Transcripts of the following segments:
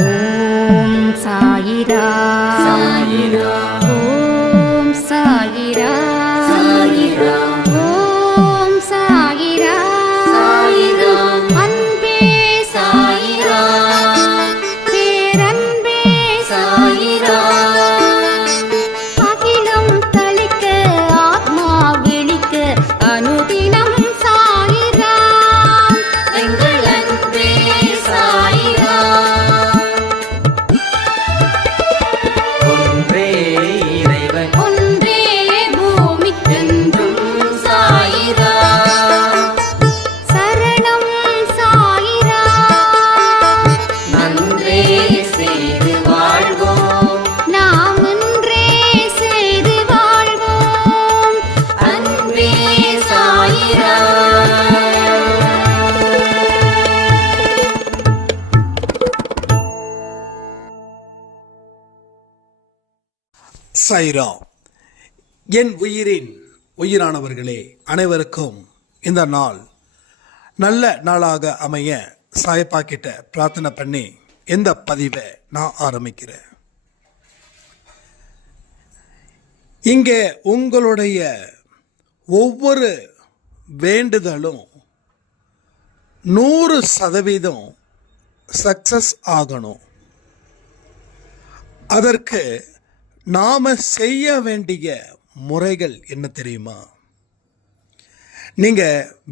ஓம் சாயிரா சாயிரா ஓம் சாயிரா சாயிரா ஓம் சாயிரா சாயிரா அன்பே சாயிரா பேரன்பே சாயிரா அகிலம் தளிக்க ஆத்மா விழிக்க அனுதினம் சாயிரா எங்கள் அன்பே சாயிரா ஒன்றே இறைவன் ஒன்றே பூமிக்கென்றும் சாயிரா சரணம் சாயிரா நன்றே செய்து வாழ்வோம் நாம் ஒன்றே செய்து வாழ்வோம் அன்பே சாயிரா சாயிரா. என் உயிரின் உயிரானவர்களே, அனைவருக்கும் இந்த நாள் நல்ல நாளாக அமைய சாயப்பா கிட்ட பிரார்த்தனை பண்ணி இந்த பதிவை நான் ஆரம்பிக்கிறேன். இங்கே உங்களுடைய ஒவ்வொரு வேண்டுதலும் 100% சக்சஸ் ஆகணும். அதற்கு நாம செய்ய வேண்டிய முறைகள் என்ன தெரியுமா? நீங்க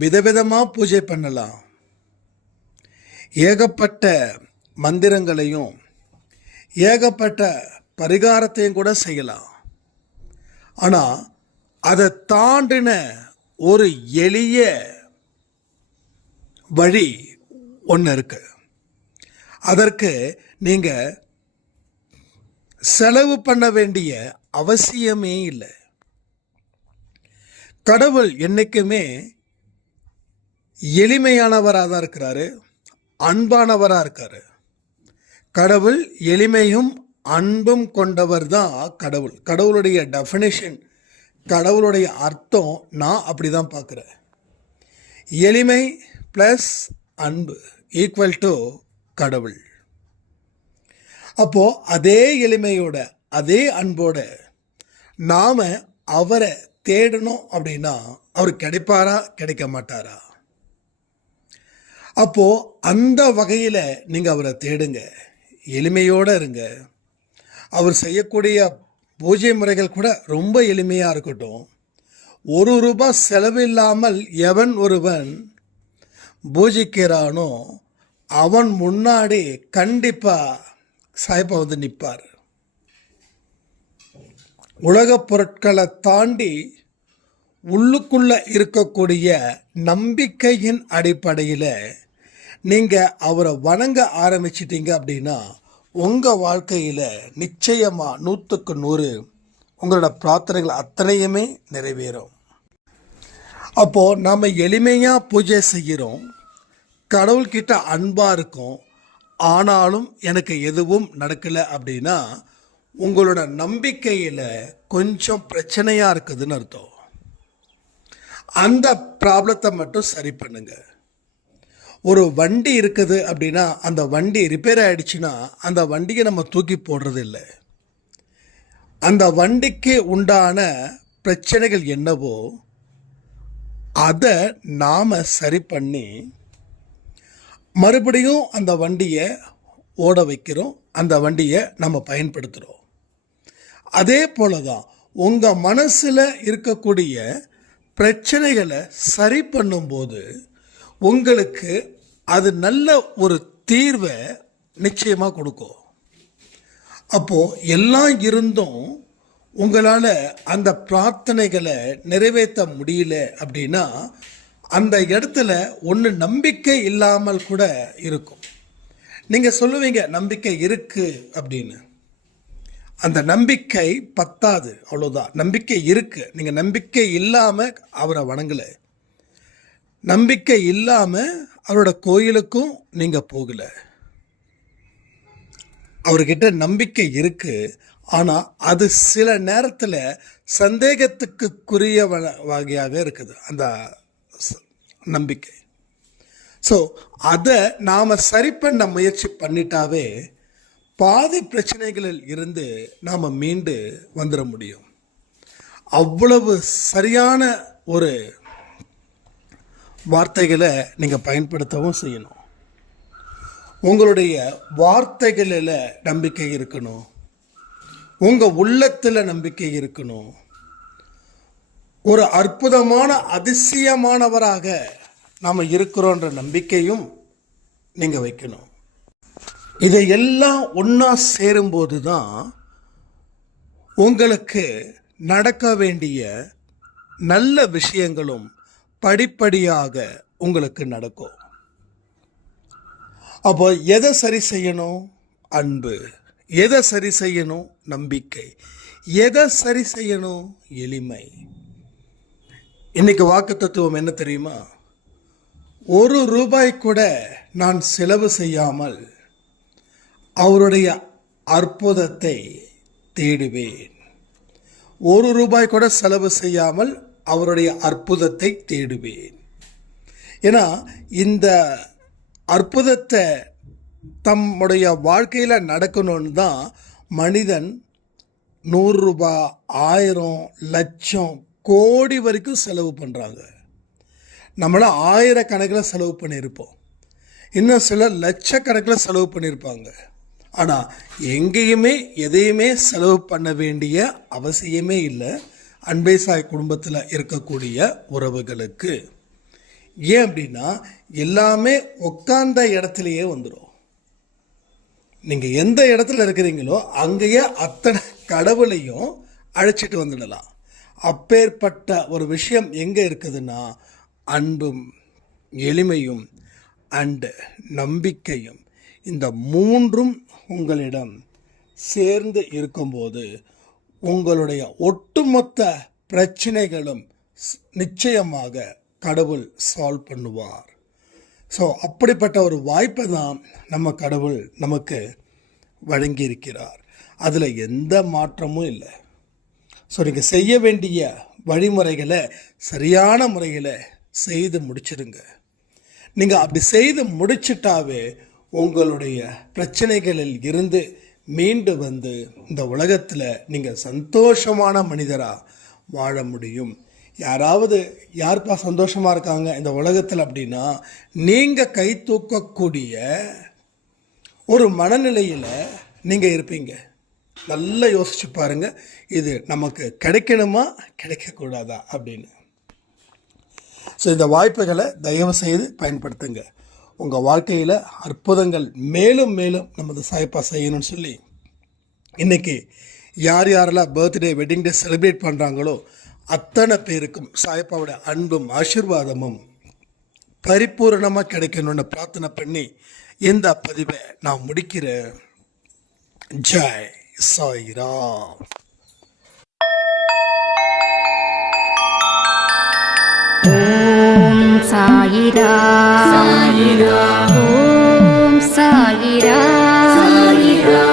விதவிதமா பூஜை பண்ணலாம், ஏகப்பட்ட மந்திரங்களையும் ஏகப்பட்ட பரிகாரத்தையும் கூட செய்யலாம். ஆனா அதை தாண்டின ஒரு எளிய வழி ஒன்று இருக்கு. அதற்கு நீங்க செலவு பண்ண வேண்டிய அவசியமே இல்லை. கடவுள் என்னைக்குமே எளிமையானவராக தான் இருக்கிறாரு, அன்பானவராக இருக்காரு. கடவுள் எளிமையும் அன்பும் கொண்டவர் தான் கடவுள். கடவுளுடைய டெஃபினேஷன், கடவுளுடைய அர்த்தம் நான் அப்படி தான் பார்க்குறேன். எளிமை ப்ளஸ் அன்பு ஈக்குவல் டு கடவுள். அப்போ அதே எளிமையோட அதே அன்போட நாம அவரை தேடணும் அப்படின்னா அவர் கிடைப்பாரா கிடைக்க மாட்டாரா? அப்போ அந்த வகையில நீங்க அவரை தேடுங்க, எளிமையோட இருங்க. அவர் செய்யக்கூடிய பூஜை முறைகள் கூட ரொம்ப எளிமையா இருக்கட்டும். ₹1 செலவு இல்லாமல் எவன் ஒருவன் பூஜிக்கிறானோ அவன் முன்னாடி கண்டிப்பா சாய்ப்பா வந்து நிற்பார். உலகப் பொருட்களை தாண்டி உள்ளுக்குள்ள இருக்கக்கூடிய நம்பிக்கையின் அடிப்படையில் நீங்கள் அவரை வணங்க ஆரம்பிச்சிட்டீங்க அப்படின்னா உங்கள் வாழ்க்கையில் நிச்சயமாக 100க்கு 100 உங்களோட பிரார்த்தனைகள் அத்தனையுமே நிறைவேறும். அப்போது நாம் எளிமையாக பூஜை செய்கிறோம், கடவுள்கிட்ட அன்பாக இருக்கும், ஆனாலும் எனக்கு எதுவும் நடக்கலை அப்படின்னா உங்களோட நம்பிக்கையில் கொஞ்சம் பிரச்சனையாக இருக்குதுன்னு அர்த்தம். அந்த ப்ராப்ளத்தை மட்டும் சரி பண்ணுங்க. ஒரு வண்டி இருக்குது அப்படின்னா அந்த வண்டி ரிப்பேர் ஆகிடுச்சுன்னா அந்த வண்டியை நம்ம தூக்கி போடுறது இல்லை. அந்த வண்டிக்கு உண்டான பிரச்சனைகள் என்னவோ அதை நாம் சரி பண்ணி மறுபடியும் அந்த வண்டியை ஓட வைக்கிறோம், அந்த வண்டியை நம்ம பயன்படுத்துகிறோம். அதே போல தான் உங்கள் மனசில் இருக்கக்கூடிய பிரச்சனைகளை சரி பண்ணும்போது உங்களுக்கு அது நல்ல ஒரு தீர்வை நிச்சயமாக கொடுக்கும். அப்போது எல்லாம் இருந்தும் உங்களால் அந்த பிரார்த்தனைகளை நிறைவேற்ற முடியல அப்படின்னா அந்த இடத்துல ஒன்று நம்பிக்கை இல்லாமல் கூட இருக்கும். நீங்கள் சொல்லுவீங்க நம்பிக்கை இருக்குது அப்படின்னு. அந்த நம்பிக்கை பத்தாது, அவ்வளோதான். நம்பிக்கை இருக்குது, நீங்கள் நம்பிக்கை இல்லாமல் அவரை வணங்கலை, நம்பிக்கை இல்லாமல் அவரோட கோயிலுக்கும் நீங்கள் போகலை. அவர்கிட்ட நம்பிக்கை இருக்குது, ஆனால் அது சில நேரத்தில் சந்தேகத்துக்குரிய வகையாக இருக்குது அந்த நம்பிக்கை. ஸோ அதை நாம் சரி பண்ண முயற்சி பண்ணிட்டாவே பாதி பிரச்சனைகளில் இருந்து நாம் மீண்டு வந்துட முடியும். அவ்வளவு சரியான ஒரு வார்த்தைகளை நீங்கள் பயன்படுத்தவும் செய்யணும். உங்களுடைய வார்த்தைகளில் நம்பிக்கை இருக்கணும், உங்கள் உள்ளத்தில் நம்பிக்கை இருக்கணும். ஒரு அற்புதமான அதிசயமானவராக நாம் இருக்கிறோன்ற நம்பிக்கையும் நீங்கள் வைக்கணும். இதையெல்லாம் ஒன்றா சேரும்போது தான் உங்களுக்கு நடக்க வேண்டிய நல்ல விஷயங்களும் படிப்படியாக உங்களுக்கு நடக்கும். அப்போ எதை சரி செய்யணும்? அன்பு. எதை சரி செய்யணும்? நம்பிக்கை. எதை சரி செய்யணும்? எளிமை. இன்னைக்கு வாக்கு தத்துவம் என்ன தெரியுமா? ₹1 கூட நான் செலவு செய்யாமல் அவருடைய அற்புதத்தை தேடுவேன். ₹1 கூட செலவு செய்யாமல் அவருடைய அற்புதத்தை தேடுவேன். ஏன்னா இந்த அற்புதத்தை தம்முடைய வாழ்க்கையில் நடக்கணும்னு தான் மனிதன் ₹100, 1000, லட்சம், கோடி வரைக்கும் செலவு பண்ணுறாங்க. நம்மள ஆயிரக்கணக்கில் செலவு பண்ணியிருப்போம், இன்னும் சிலர் லட்சக்கணக்கில் செலவு பண்ணியிருப்பாங்க. ஆனால் எங்கேயுமே எதையுமே செலவு பண்ண வேண்டிய அவசியமே இல்லை அன்பே சாய் குடும்பத்தில் இருக்கக்கூடிய உறவுகளுக்கு. ஏன் அப்படின்னா எல்லாமே உட்கார்ந்த இடத்துலையே வந்துடும். நீங்கள் எந்த இடத்துல இருக்கிறீங்களோ அங்கேயே அத்தனை கடவுளையும் அழைச்சிட்டு வந்துடலாம். அப்பேற்பட்ட ஒரு விஷயம் எங்கே இருக்குதுன்னா அன்பும் எளிமையும் அண்டு நம்பிக்கையும். இந்த மூன்றும் உங்களிடம் சேர்ந்து இருக்கும்போது உங்களுடைய ஒட்டுமொத்த பிரச்சனைகளும் நிச்சயமாக கடவுள் சால்வ் பண்ணுவார். ஸோ அப்படிப்பட்ட ஒரு வாய்ப்பை தான் நம்ம கடவுள் நமக்கு வழங்கியிருக்கிறார். அதில் எந்த மாற்றமும் இல்லை. ஸோ நீங்கள் செய்ய வேண்டிய வழிமுறைகளை சரியான முறையில் செய்து முடிச்சிடுங்க. நீங்கள் அப்படி செய்து முடிச்சிட்டாவே உங்களுடைய பிரச்சனைகளில் இருந்து மீண்டு வந்து இந்த உலகத்தில் நீங்கள் சந்தோஷமான மனிதராக வாழ முடியும். யாருப்பா சந்தோஷமாக இருக்காங்க இந்த உலகத்தில் அப்படின்னா நீங்கள் கை தூக்கக்கூடிய ஒரு மனநிலையில் நீங்கள் இருப்பீங்க. நல்லா யோசிச்சு பாருங்கள், இது நமக்கு கிடைக்கணுமா கிடைக்கக்கூடாதா அப்படின்னு. ஸோ இந்த வாய்ப்புகளை தயவு செய்து பயன்படுத்துங்க. உங்கள் வாழ்க்கையில் அற்புதங்கள் மேலும் மேலும் நமது சாய்ப்பா செய்யணும்னு சொல்லி இன்றைக்கி யாரெல்லாம் பர்த்டே வெட்டிங் டே செலிப்ரேட் பண்ணுறாங்களோ அத்தனை பேருக்கும் சாய்ப்பாவோட அன்பும் ஆசீர்வாதமும் பரிபூர்ணமாக கிடைக்கணும்னு பிரார்த்தனை பண்ணி இந்த பதிவை நான் முடிக்கிறேன். ஜெய் சாய்ராம். ஓம் சாயிரா சாயிரா ஓம் சாயிரா சாயிரா